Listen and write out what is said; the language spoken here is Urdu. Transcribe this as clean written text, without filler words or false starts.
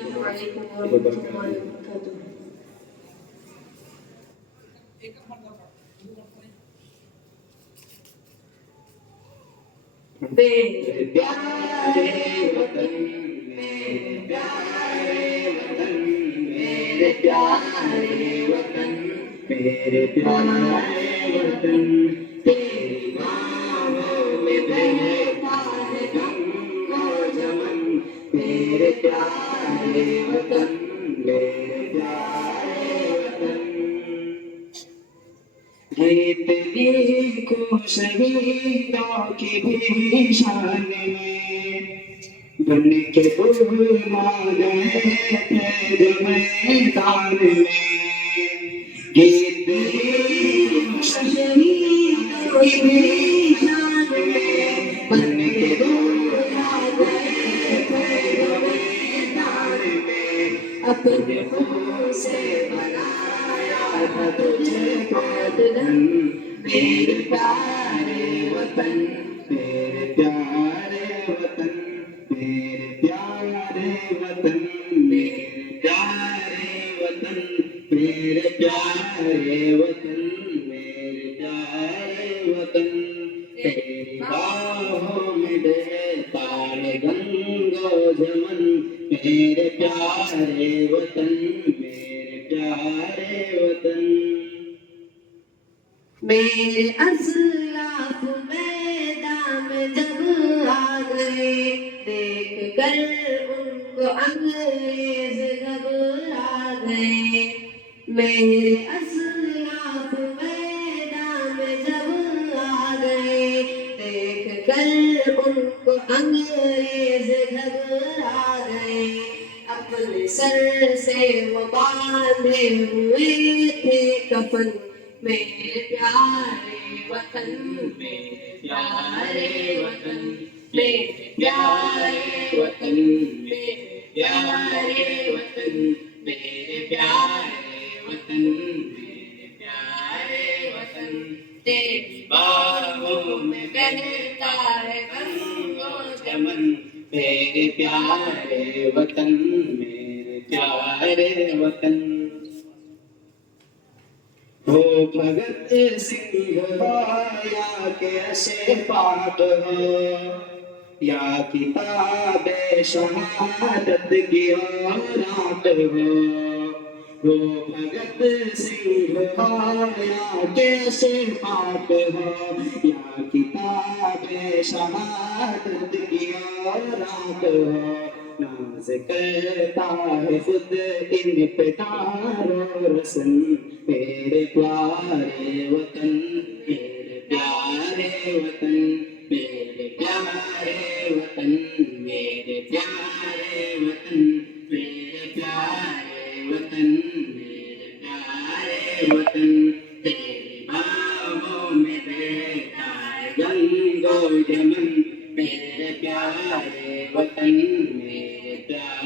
عليكم ورحمة الله وبركاته. میرے پیارے وطن، میرے پیارے وطن، میرے پیارے وطن، میرے پیارے وطن، تیری باہوں میں بہتا ہے غم و جمن، میرے پیارے وطن، میرے پیارے وطن. تیری کو شہیدوں کی بھی شان میں بن کے بھولا گئے تیرے میدان میں. یہ تیری کو شہیدوں کی بھی شان میں بن کے بھولا گئے تیرے میدان میں. اپنے خون سے بنایا تھا تجھے وطن، میرے پیارے وطن، میرے پیارے وطن، میرے پیارے وطن، میرے پیارے وطن، میرے پیارے وطن، میرے پیارے وطن. تیری باہوں میں بہتا ہے گنگ و جمن، میرے پیارے وطن، میرے پیارے وطن. میرے اسلاف میدان میں جب آ گئے، دیکھ کر ان کو انگریز گھبرا گئے. میرے اسلاف میدان میں جب آ گئے، دیکھ کر ان کو انگریز گھبرا گئے. اپنے سر سے وہ باندھے ہوئے تھے کفن، میرے پیارے وطن، میرے پیارے وطن، میرے پیارے وطن، میرے پیارے وطن، میرے پیارے وطن، میرے پیارے وطن. تیری باہوں میں بہتا ہے غم و چمن، میرے پیارے وطن، میرے پیارے وطن. ہو بھگت سنگھ ہو یا کیسے پاک ہو، یا کتاب شہادت کی رات ہو. ہو بھگت سنگھ ہو یا کیسے پاک ہو، یا کتاب شہادت کی رات ہو. ناز کرتا ہے خود ان پہ تار و رسن، میرے پیارے وطن، میرے پیارے وطن، میرے پیارے وطن، میرے پیارے وطن، میرے پیارے وطن، میرے پیارے وطن. تیری باہوں میں بہتا ہے گنگ و جمن، میرے پیارے وطن، میرے پیارے